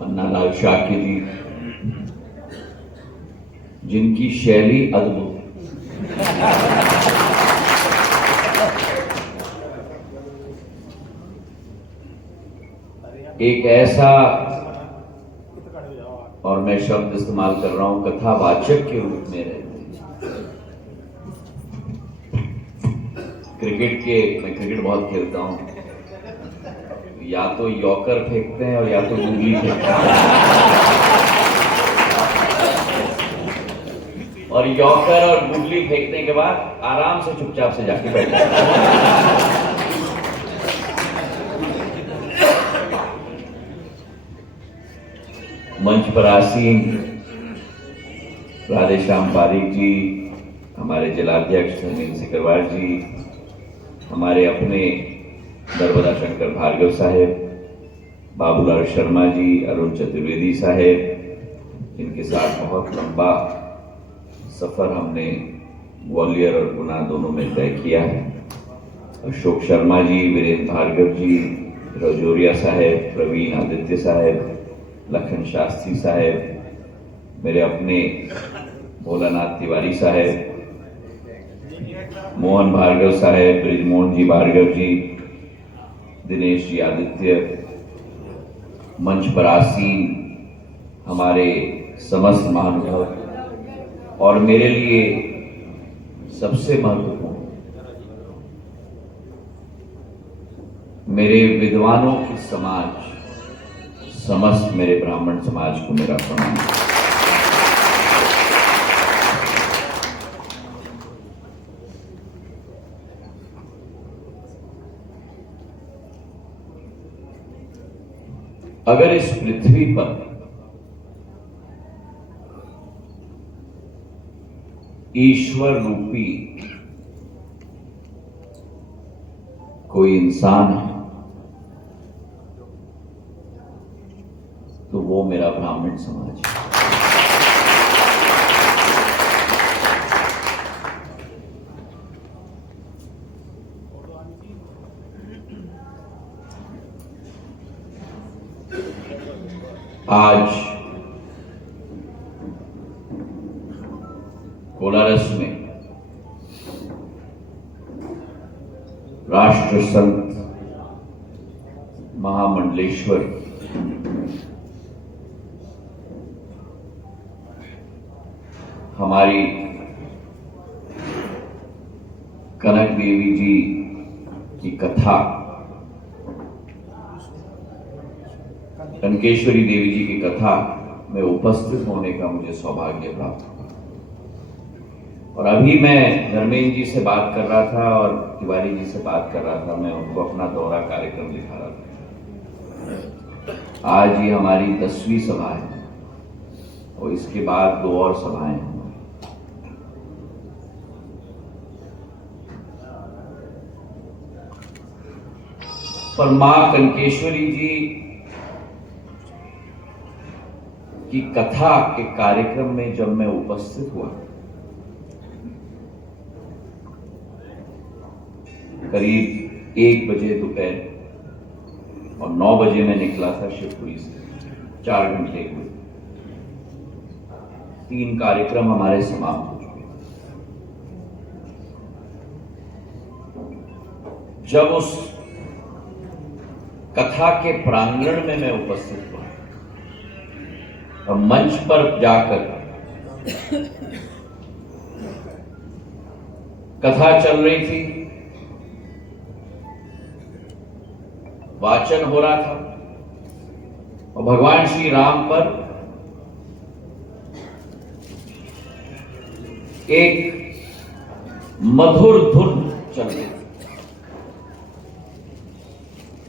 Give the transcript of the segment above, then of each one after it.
पन्नालाल शाक्य जी, जिनकी शैली अद्भुत, एक ऐसा, और मैं शब्द इस्तेमाल कर रहा हूं, कथावाचक के रूप में रहते हैं। मैं क्रिकेट बहुत खेलता हूं, या तो यॉर्कर फेंकते हैं और या तो गुगली फेंकते हैं, और यॉर्कर और गुगली फेंकने के बाद आराम से चुपचाप से जाके बैठ जाते हैं। मंच पर आसीन राधेश्याम पारीक जी, हमारे जिलाध्यक्ष धर्मेंद्र सिकरवार जी, हमारे अपने नर्मदा शंकर भार्गव साहेब, बाबूलाल शर्मा जी, अरुण चतुर्वेदी साहेब, जिनके साथ बहुत लंबा सफर हमने ग्वालियर और गुना दोनों में तय किया है, अशोक शर्मा जी, वीरेंद्र भार्गव जी, रजौरिया साहेब, प्रवीण आदित्य साहेब, लखन शास्त्री साहेब, मेरे अपने भोलानाथ तिवारी साहेब, मोहन भार्गव साहेब, ब्रिजमोहन जी भार्गव जी, दिनेश जी आदित्य, मंच पर आसीन हमारे समस्त महानुभाव, और मेरे लिए सबसे महत्वपूर्ण मेरे विद्वानों की समाज, समस्त मेरे ब्राह्मण समाज को मेरा प्रणाम। अगर इस पृथ्वी पर ईश्वर रूपी कोई इंसान है तो वो मेरा ब्राह्मण समाज है। आज कोलारस में राष्ट्र संत महामंडलेश्वर हमारी कनक देवी जी की कथा, कनकेश्वरी देवी जी की कथा में उपस्थित होने का मुझे सौभाग्य प्राप्त हुआ। और अभी मैं धर्मेंद्र जी से बात कर रहा था और तिवारी जी से बात कर रहा था, मैं उनको अपना दौरा कार्यक्रम दिखा रहा था। आज ही हमारी 10वीं सभा है और इसके बाद 2 और सभाएं हैं। पर मां कनकेश्वरी जी की कथा के कार्यक्रम में जब मैं उपस्थित हुआ, करीब 1 बजे दोपहर और 9 बजे मैं निकला था शिवपुरी से, 4 घंटे हुए, 3 कार्यक्रम हमारे समाप्त हो चुके। जब उस कथा के प्रांगण में मैं उपस्थित हुआ और मंच पर जाकर कथा चल रही थी, वाचन हो रहा था और भगवान श्री राम पर एक मधुर धुन चल रही थी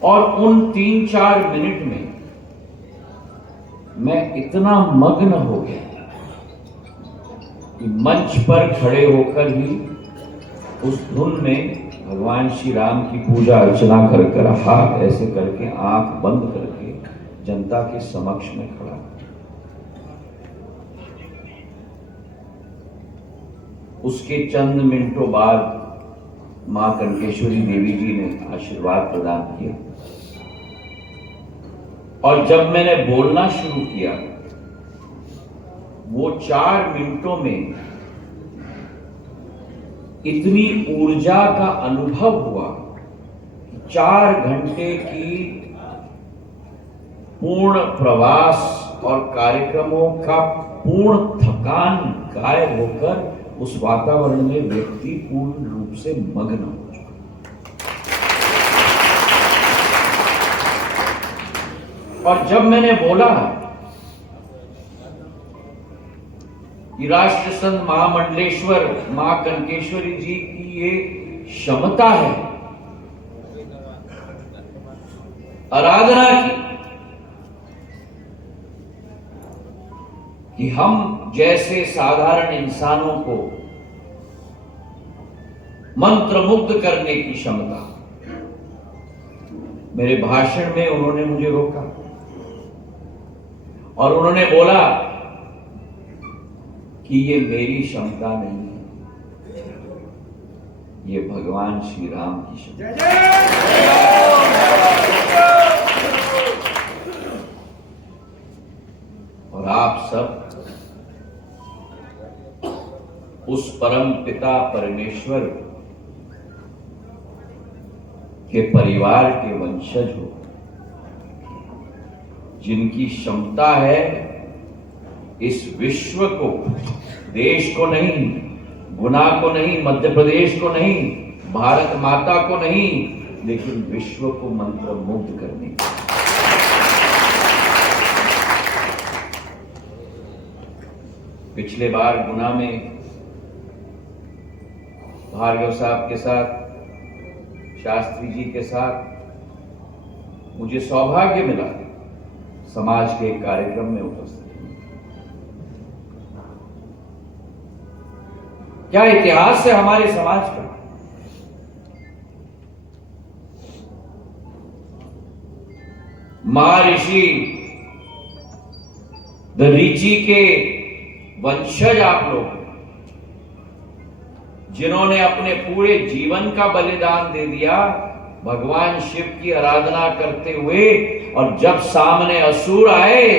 और उन 3-4 मिनट में मैं इतना मग्न हो गया कि मंच पर खड़े होकर ही उस धुन में भगवान श्री राम की पूजा अर्चना कर कर हाथ ऐसे करके आंख बंद करके जनता के समक्ष में खड़ा। उसके चंद मिनटों बाद मां कनकेश्वरी देवी जी ने आशीर्वाद प्रदान किया और जब मैंने बोलना शुरू किया, वो 4 मिनटों में इतनी ऊर्जा का अनुभव हुआ कि 4 घंटे की पूर्ण प्रवास और कार्यक्रमों का पूर्ण थकान गायब होकर उस वातावरण में व्यक्ति पूर्ण रूप से मग्न हो चुका। और जब मैंने बोला कि राष्ट्र संत महामंडलेश्वर मां कनकेश्वरी जी की ये क्षमता है आराधना की कि हम जैसे साधारण इंसानों को मंत्रमुग्ध करने की क्षमता, मेरे भाषण में उन्होंने मुझे रोका और उन्होंने बोला कि ये मेरी क्षमता नहीं है, ये भगवान श्री राम की क्षमता है। और आप सब उस परम पिता परमेश्वर के परिवार के वंशज हो, जिनकी क्षमता है इस विश्व को, देश को नहीं, गुना को नहीं, मध्य प्रदेश को नहीं, भारत माता को नहीं, लेकिन विश्व को मंत्रमुग्ध करने की। पिछले बार गुना में भार्गव साहब के साथ, शास्त्री जी के साथ मुझे सौभाग्य मिला समाज के एक कार्यक्रम में उपस्थित। क्या इतिहास है हमारे समाज का। महर्षि दधीची के वंशज आप लोग, जिन्होंने अपने पूरे जीवन का बलिदान दे दिया भगवान शिव की आराधना करते हुए, और जब सामने असुर आए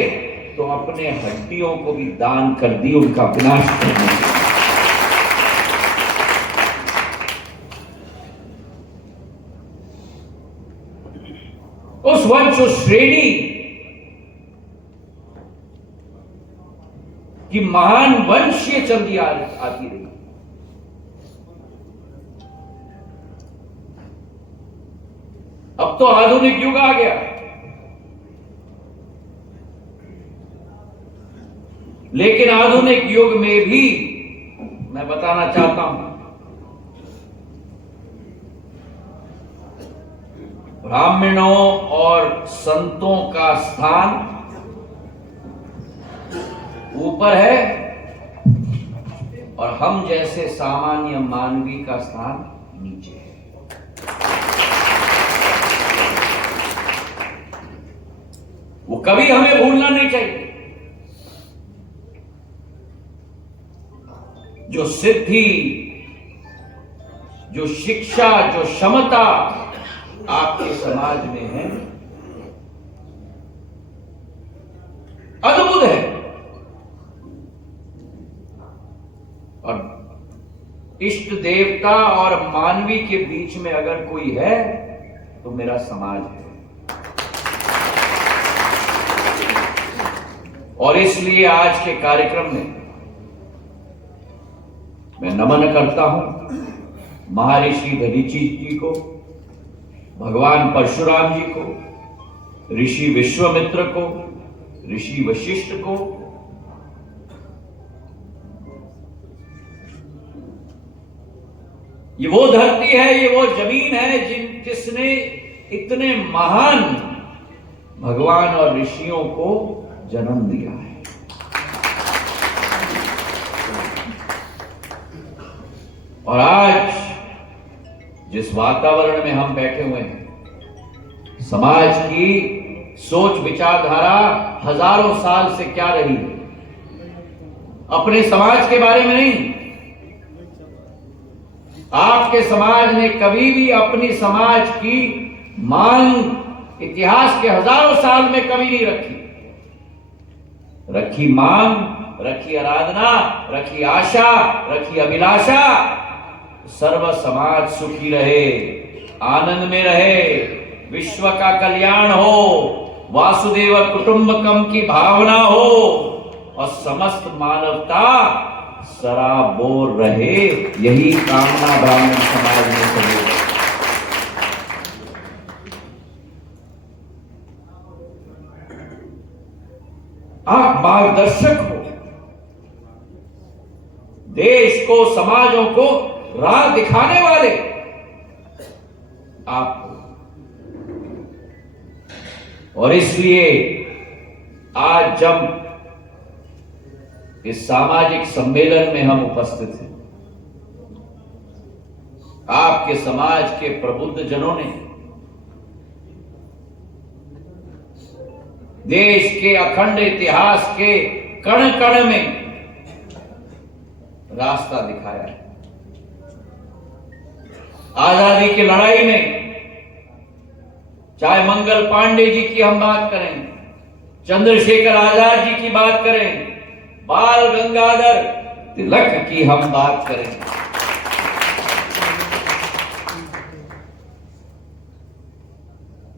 तो अपने हड्डियों को भी दान कर दी उनका विनाश करने के लिए। उस वंश, उस श्रेणी की महान वंश ये चलती आती रही। अब तो आधुनिक युग आ गया, लेकिन आधुनिक युग में भी मैं बताना चाहता हूं, ब्राह्मणों और संतों का स्थान ऊपर है और हम जैसे सामान्य मानवी का स्थान नीचे है। वो कभी हमें भूलना नहीं चाहिए। जो सिद्धि, जो शिक्षा, जो क्षमता आपके समाज में है, अद्भुत है। और इष्ट देवता और मानवी के बीच में अगर कोई है तो मेरा समाज है। और इसलिए आज के कार्यक्रम में मैं नमन करता हूं महर्षि दधीची जी को, भगवान परशुराम जी को, ऋषि विश्वामित्र को, ऋषि वशिष्ठ को, ये वो धरती है, ये वो जमीन है जिसने इतने महान भगवान और ऋषियों को जन्म दिया है। और आज जिस वातावरण में हम बैठे हुए हैं, समाज की सोच विचारधारा हजारों साल से क्या रही है, अपने समाज के बारे में नहीं। आपके समाज ने कभी भी अपनी समाज की मांग इतिहास के हजारों साल में कभी नहीं रखी। रखी मांग, रखी आराधना, रखी आशा, रखी अभिलाषा, सर्व समाज सुखी रहे, आनंद में रहे, विश्व का कल्याण हो, वासुदेव कुटुंबकम की भावना हो और समस्त मानवता सराबोर रहे, यही कामना ब्राह्मण समाज में सभी। आप मार्गदर्शक हो, देश को, समाजों को राह दिखाने वाले आप हो। और इसलिए आज जब इस सामाजिक सम्मेलन में हम उपस्थित हैं, आपके समाज के प्रबुद्ध जनों ने देश के अखंड इतिहास के कण कण में रास्ता दिखाया है। आजादी की लड़ाई में चाहे मंगल पांडे जी की हम बात करें, चंद्रशेखर आजाद जी की बात करें, बाल गंगाधर तिलक की हम बात करें,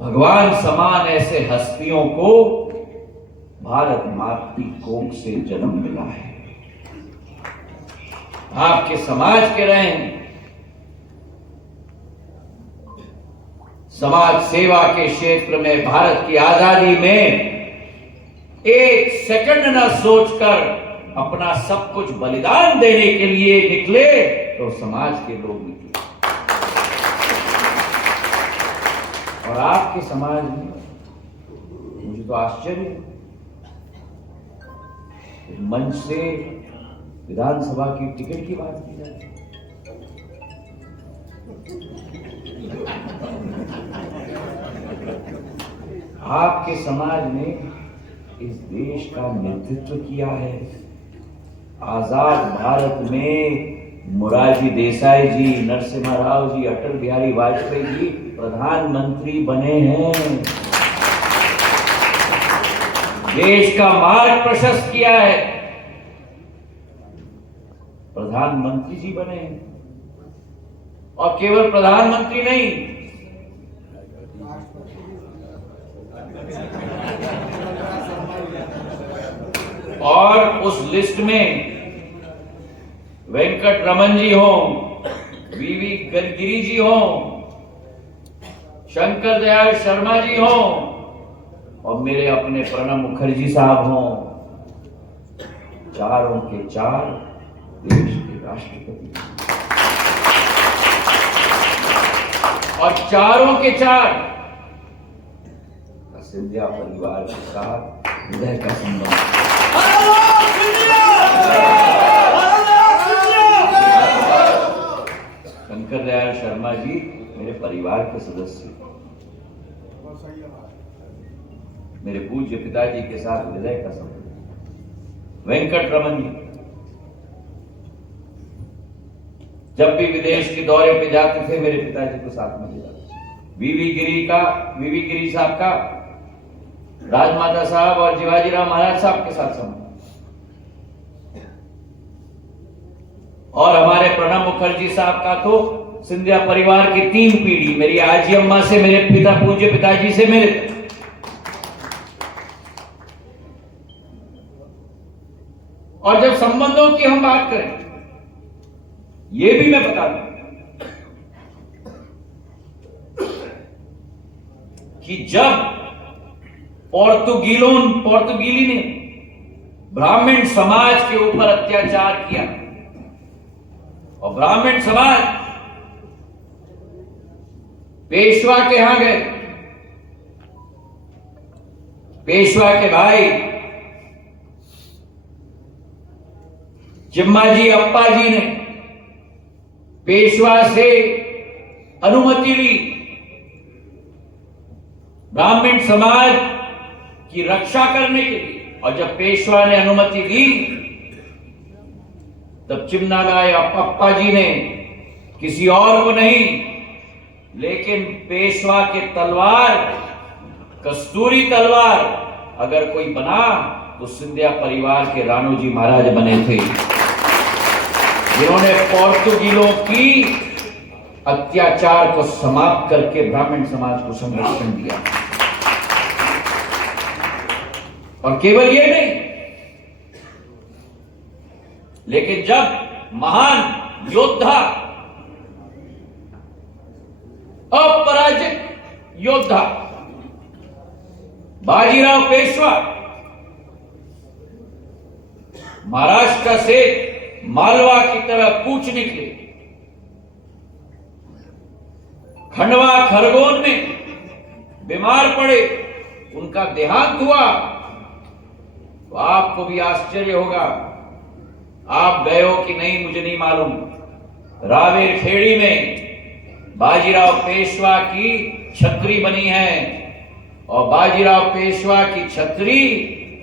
भगवान समान ऐसे हस्तियों को भारत मातृ कोख से जन्म मिला है। आपके समाज के रहे हैं, समाज सेवा के क्षेत्र में भारत की आजादी में एक सेकंड न सोचकर अपना सब कुछ बलिदान देने के लिए निकले तो समाज के लोग निकले। और आपके समाज में मुझे तो आश्चर्य है, मंच से विधानसभा की टिकट की बात की जाए, आपके समाज ने इस देश का नेतृत्व किया है। आजाद भारत में मोरारजी देसाई जी, नरसिम्हा राव जी, अटल बिहारी वाजपेयी जी प्रधानमंत्री बने हैं। देश का मार्ग प्रशस्त किया है, प्रधानमंत्री जी बने हैं। और केवल प्रधानमंत्री नहीं, और उस लिस्ट में वेंकट रमन जी हो, वीवी गिरी जी हो, शंकर दयाल शर्मा जी हो और मेरे अपने प्रणब मुखर्जी साहब हो, चारों के चार देश के राष्ट्रपति और चारों के चार सिंधिया परिवार के साथ हृदय का संबंध। शंकर दयाल शर्मा जी मेरे परिवार के सदस्य, मेरे पूज्य पिताजी के साथ हृदय का संबंध। वेंकट रमन जी जब भी विदेश के दौरे पे जाते थे मेरे पिताजी को साथ में ले जाते। वीवी गिरी साहब का राजमाता साहब और शिवाजीराव महाराज साहब के साथ संबंध। और हमारे प्रणब मुखर्जी साहब का तो सिंधिया परिवार की 3 पीढ़ी, मेरी आजी अम्मा से मेरे पिता पूज्य पिताजी से मेरे तक। और जब संबंधों की हम बात करें, ये भी मैं बता दूं कि जब पोर्तुगीली ने ब्राह्मण समाज के ऊपर अत्याचार किया और ब्राह्मण समाज पेशवा के यहां गए, पेशवा के भाई चिम्माजी अप्पा जी ने पेशवा से अनुमति ली ब्राह्मण समाज की रक्षा करने के लिए। और जब पेशवा ने अनुमति दी तब चिम्नाबाई अप्पा जी ने किसी और को नहीं लेकिन पेशवा के तलवार कस्तूरी तलवार अगर कोई बना तो सिंधिया परिवार के राणोजी महाराज बने थे, जिन्होंने पोर्तुगीजों की अत्याचार को समाप्त करके ब्राह्मण समाज को संरक्षण दिया। और केवल ये नहीं, लेकिन जब महान योद्धा, अपराजित योद्धा बाजीराव पेशवा महाराष्ट्र से मालवा की तरफ कूच निकले, खंडवा खरगोन में बीमार पड़े, उनका देहांत हुआ, तो आपको भी आश्चर्य होगा, आप गए हो कि नहीं मुझे नहीं मालूम, रावेर खेड़ी में बाजीराव पेशवा की छतरी बनी है, और बाजीराव पेशवा की छतरी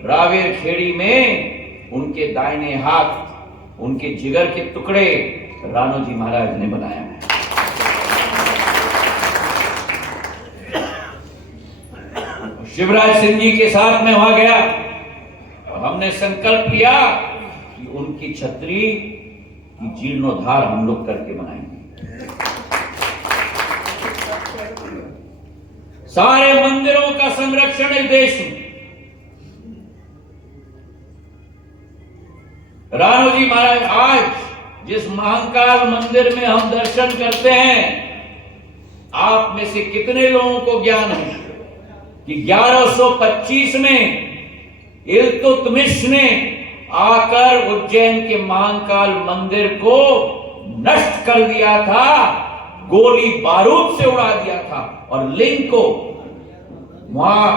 रावेर खेड़ी में उनके दाहिने हाथ, उनके जिगर के टुकड़े राणोजी महाराज ने बनाया है। शिवराज सिंह जी के साथ में वहां गया और हमने संकल्प लिया कि उनकी छतरी की जीर्णोद्धार हम लोग करके बनाएंगे। सारे मंदिरों का संरक्षण इस देश में राणोजी महाराज, आज जिस महाकाल मंदिर में हम दर्शन करते हैं, आप में से कितने लोगों को ज्ञान है कि 1125 में इल्तुतमिश ने आकर उज्जैन के महाकाल मंदिर को नष्ट कर दिया था, गोली बारूद से उड़ा दिया था, और लिंग को वहां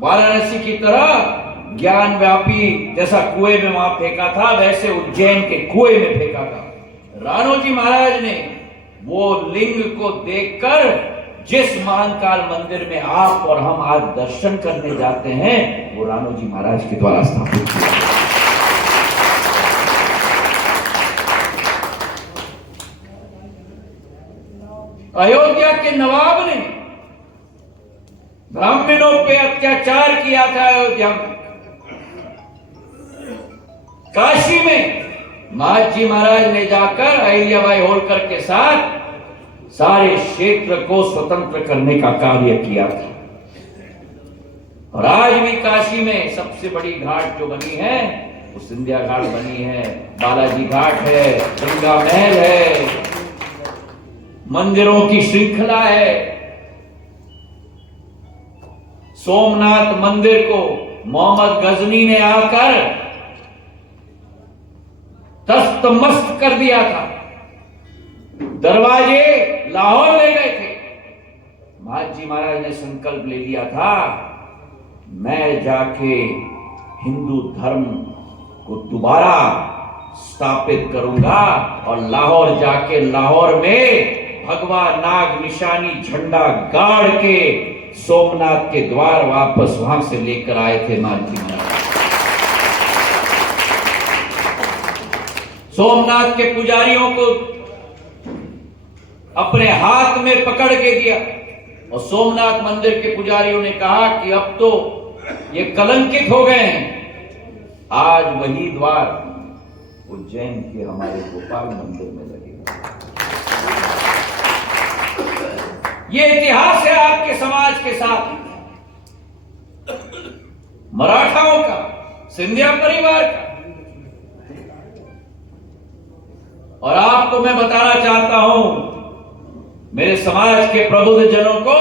वाराणसी की तरह ज्ञान व्यापी जैसा कुएं में वहां फेंका था, वैसे उज्जैन के कुएं में फेंका था। राणोजी महाराज ने वो लिंग को देखकर जिस महाकाल मंदिर में आप और हम आज दर्शन करने जाते हैं, वो राणोजी महाराज के द्वारा स्थापित किया। अयोध्या के नवाब ने ब्राह्मणों पे अत्याचार किया था। अयोध्या में, काशी में महाजी महाराज ने जाकर अहिल्याबाई होलकर के साथ सारे क्षेत्र को स्वतंत्र करने का कार्य किया था। और आज भी काशी में सबसे बड़ी घाट जो बनी है वो सिंधिया घाट बनी है, बालाजी घाट है, गंगा महल है, मंदिरों की श्रृंखला है। सोमनाथ मंदिर को मोहम्मद गजनी ने आकर तस्त मस्त कर दिया था, दरवाजे लाहौर ले गए थे। महाजी महाराज ने संकल्प ले लिया था, मैं जाके हिंदू धर्म को दोबारा स्थापित करूंगा, और लाहौर जाके लाहौर में भगवा नाग निशानी झंडा गाड़ के सोमनाथ के द्वार वापस वहां से लेकर आए थे महाजी महाराज। सोमनाथ के पुजारियों को अपने हाथ में पकड़ के दिया, और सोमनाथ मंदिर के पुजारियों ने कहा कि अब तो ये कलंकित हो गए हैं। आज वही द्वार उज्जैन के हमारे गोपाल मंदिर में लगेगा। ये इतिहास है आपके समाज के साथ, मराठाओं का, सिंधिया परिवार का। और आपको मैं बताना चाहता हूं, मेरे समाज के प्रबुद्ध जनों को,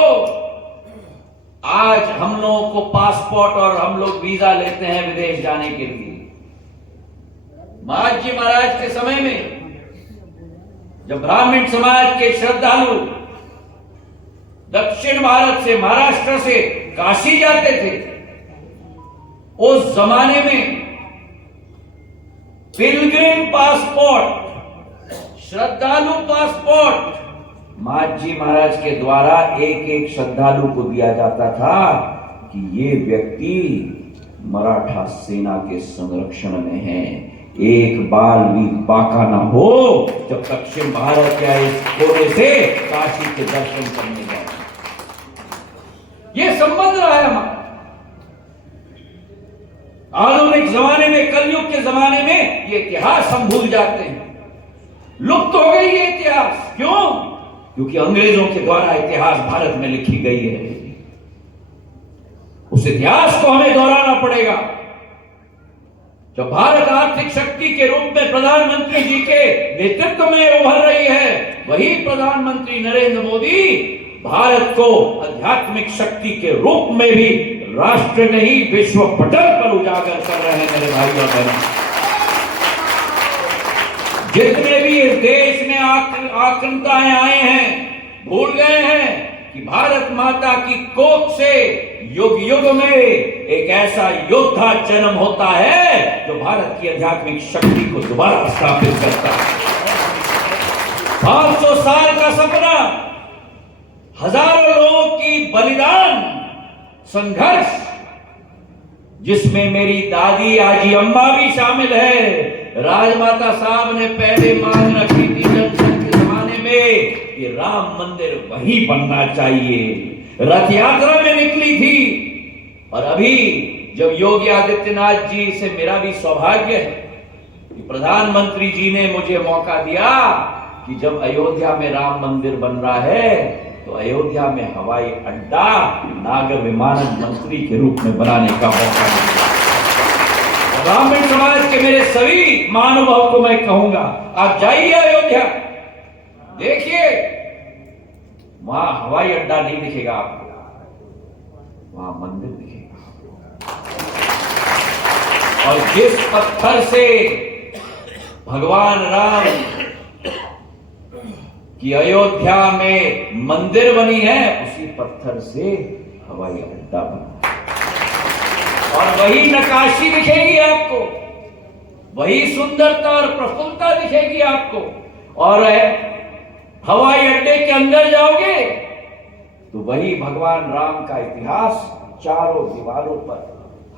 आज हम लोगों को पासपोर्ट और हम लोग वीजा लेते हैं विदेश जाने के लिए। महाजी महाराज के समय में जब ब्राह्मण समाज के श्रद्धालु दक्षिण भारत से, महाराष्ट्र से काशी जाते थे, उस जमाने में पिलग्रिम पासपोर्ट, श्रद्धालु पासपोर्ट महाजी महाराज के द्वारा एक एक श्रद्धालु को दिया जाता था कि ये व्यक्ति मराठा सेना के संरक्षण में है, एक बाल भी बाका ना हो जब दक्षिण भारत के इस कोने से काशी के दर्शन करने जाए। ये संबंध रहा है आधुनिक जमाने में, कलयुग के जमाने में ये इतिहास हम भूल जाते हैं। लुप्त हो गई ये इतिहास। क्यों? क्योंकि अंग्रेजों के द्वारा इतिहास भारत में लिखी गई है। उस इतिहास को हमें दोहराना पड़ेगा। जब भारत आर्थिक शक्ति के रूप में प्रधानमंत्री जी के नेतृत्व में उभर रही है, वही प्रधानमंत्री नरेंद्र मोदी भारत को आध्यात्मिक शक्ति के रूप में भी राष्ट्र नहीं विश्व पटल पर उजागर कर रहे हैं। मेरे भाई और बहनों, जितने भी इस देश में आक्रमताएं आए हैं, भूल गए हैं कि भारत माता की कोख से युग युग में एक ऐसा योद्धा जन्म होता है जो भारत की आध्यात्मिक शक्ति को दोबारा स्थापित करता है। 500 साल का सपना, हजारों लोगों की बलिदान, संघर्ष, जिसमें मेरी दादी आजी अम्मा भी शामिल है। राजमाता साहब ने पहले मांग रखी थी जनसंघ के जमाने में कि राम मंदिर वहीं बनना चाहिए। रथ यात्रा में निकली थी। और अभी जब योगी आदित्यनाथ जी से मेरा भी सौभाग्य है कि प्रधानमंत्री जी ने मुझे मौका दिया कि जब अयोध्या में राम मंदिर बन रहा है तो अयोध्या में हवाई अड्डा नागर विमानन मंत्री के रूप में बनाने का मौका मिला। ब्राह्मण समाज के मेरे सभी महानुभाव को मैं कहूंगा, आप जाइए अयोध्या, देखिए, वहां हवाई अड्डा नहीं दिखेगा आपको, वहां मंदिर दिखेगा। और जिस पत्थर से भगवान राम की अयोध्या में मंदिर बनी है, उसी पत्थर से हवाई अड्डा बना। और वही नकाशी दिखेगी आपको, वही सुंदरता और प्रफुल्लता दिखेगी आपको। और हवाई अड्डे के अंदर जाओगे तो वही भगवान राम का इतिहास चारों दीवारों पर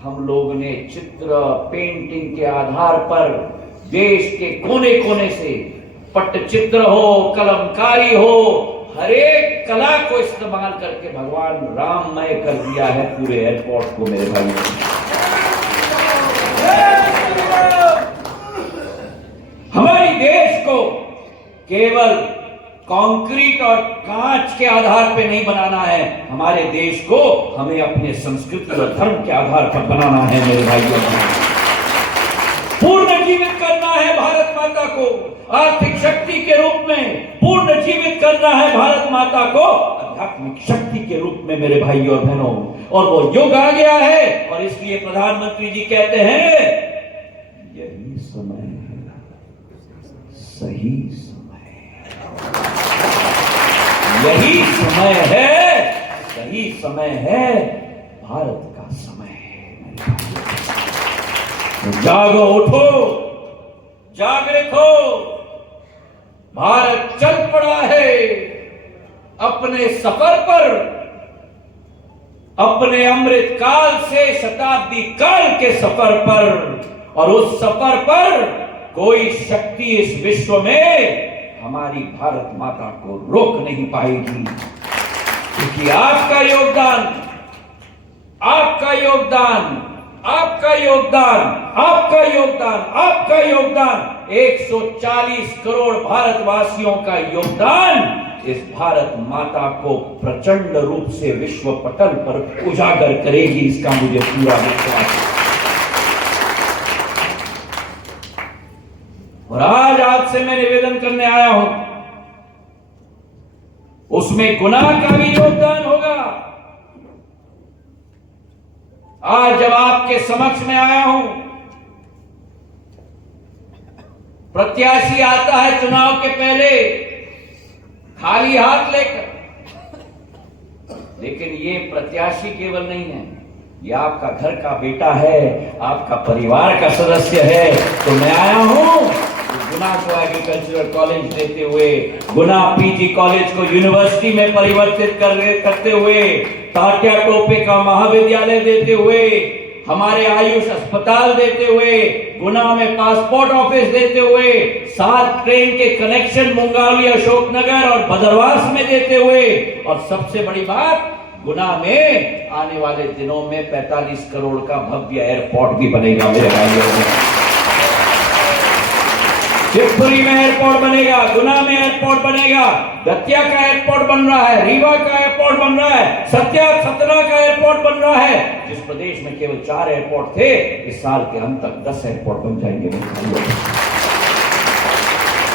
हम लोग ने चित्र पेंटिंग के आधार पर देश के कोने कोने से पट्टचित्र हो, कलमकारी हो, हर एक कला को इस्तेमाल करके भगवान राममय कर दिया है पूरे एयरपोर्ट को। मेरे भाई, हमारे देश को केवल कंक्रीट और कांच के आधार पे नहीं बनाना है, हमारे देश को हमें अपने संस्कृति और धर्म के आधार पर बनाना है। मेरे भाइयों, पूर्ण जीवित करना है भारत माता को आर्थिक शक्ति के रूप में, पूर्ण जीवित करना है भारत माता को आध्यात्मिक शक्ति के रूप में। मेरे भाइयों और बहनों, और वो युग आ गया है। और इसलिए प्रधानमंत्री जी कहते हैं यही समय है, सही समय, यही समय है, सही समय है, भारत का समय है। तो जागो, उठो, जागृत हो। भारत चल पड़ा है अपने सफर पर, अपने अमृत काल से शताब्दी काल के सफर पर। और उस सफर पर कोई शक्ति इस विश्व में हमारी भारत माता को रोक नहीं पाएगी, क्योंकि आपका योगदान, आपका योगदान, आपका योगदान, आपका योगदान, आपका योगदान, 140 करोड़ भारतवासियों का योगदान इस भारत माता को प्रचंड रूप से विश्व पटल पर उजागर करेगी, इसका मुझे पूरा विश्वास है। और आज आपसे मैं निवेदन करने आया हूं, उसमें गुनाह का भी योगदान होगा। आज जब आपके समक्ष में आया हूं, प्रत्याशी आता है चुनाव के पहले खाली हाथ लेकर, लेकिन ये प्रत्याशी केवल नहीं है, ये आपका घर का बेटा है, आपका परिवार का सदस्य है। तो मैं आया हूं गुना को एग्रीकल्चरल कॉलेज देते हुए, गुना पीजी कॉलेज को यूनिवर्सिटी में परिवर्तित करते हुए, तात्या टोपे का महाविद्यालय देते हुए, हमारे आयुष अस्पताल देते हुए, गुना में पासपोर्ट ऑफिस देते हुए, 7 ट्रेन के कनेक्शन मुंगावली, अशोकनगर और भदरवास में देते हुए, और सबसे बड़ी बात गुना में आने वाले दिनों में 45 करोड़ का भव्य एयरपोर्ट भी बनेगा मेरे भाइयों। शिवपुरी में एयरपोर्ट बनेगा, गुना में एयरपोर्ट बनेगा, दतिया का एयरपोर्ट बन रहा है, रीवा का एयरपोर्ट बन रहा है, सतना का एयरपोर्ट बन रहा है। जिस प्रदेश में केवल 4 एयरपोर्ट थे, इस साल के अंत तक 10 एयरपोर्ट बन जाएंगे।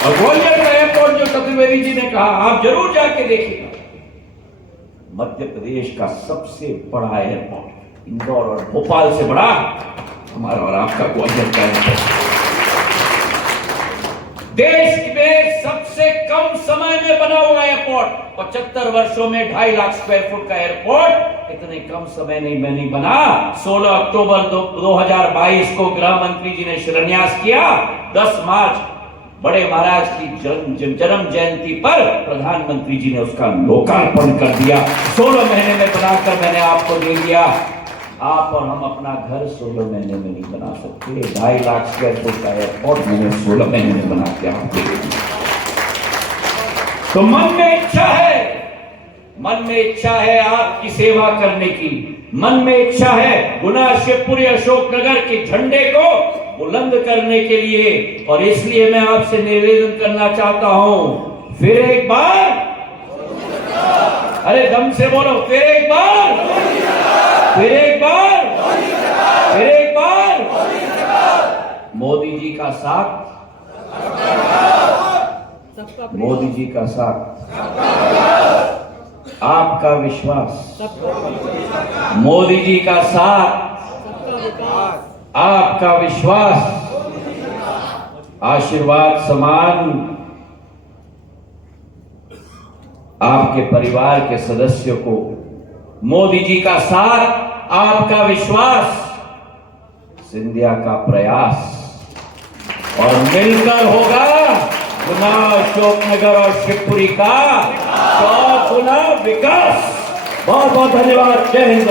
और ग्वालियर का एयरपोर्ट जो चतुर्वेदी जी ने कहा, आप जरूर जाके देखिएगा। मध्य प्रदेश का सबसे बड़ा एयरपोर्ट, इंदौर और भोपाल से बड़ा हमारा और आपका ग्वालियर का एयरपोर्ट। देश में सबसे कम समय में बना हुआ एयरपोर्ट, 75 वर्षों में 2.5 लाख स्क्वायर फुट का एयरपोर्ट इतने कम समय में नहीं बना। 16 अक्टूबर 2022 को गृह मंत्री जी ने शिलान्यास किया। 10 मार्च बड़े महाराज की जन्म जयंती पर प्रधानमंत्री जी ने उसका लोकार्पण कर दिया। 16 महीने में बनाकर मैंने आपको दे दिया। आप और हम अपना घर 16 महीने में नहीं बना सकते। 2.5 लाख स्क्वायर फुट का एयरपोर्ट मैंने 16 महीने में बना के आपको दे दिया। तो मन में इच्छा है आपकी सेवा करने की, मन में इच्छा है गुना शिवपुरी अशोकनगर के झंडे को बुलंद करने के लिए। और इसलिए मैं आपसे निवेदन करना चाहता हूं, फिर एक बार, अरे दम से बोलो, फिर एक बार, फिर एक बार, फिर एक बार, मोदी जी का साथ, मोदी जी का साथ, आपका विश्वास, मोदी जी का साथ, आपका विश्वास, आशीर्वाद समान आपके परिवार के सदस्यों को, मोदी जी का साथ, आपका विश्वास, सिंधिया का प्रयास, और मिलकर होगा गुना अशोकनगर और शिवपुरी का 100 गुना विकास। बहुत बहुत धन्यवाद। जय हिंद।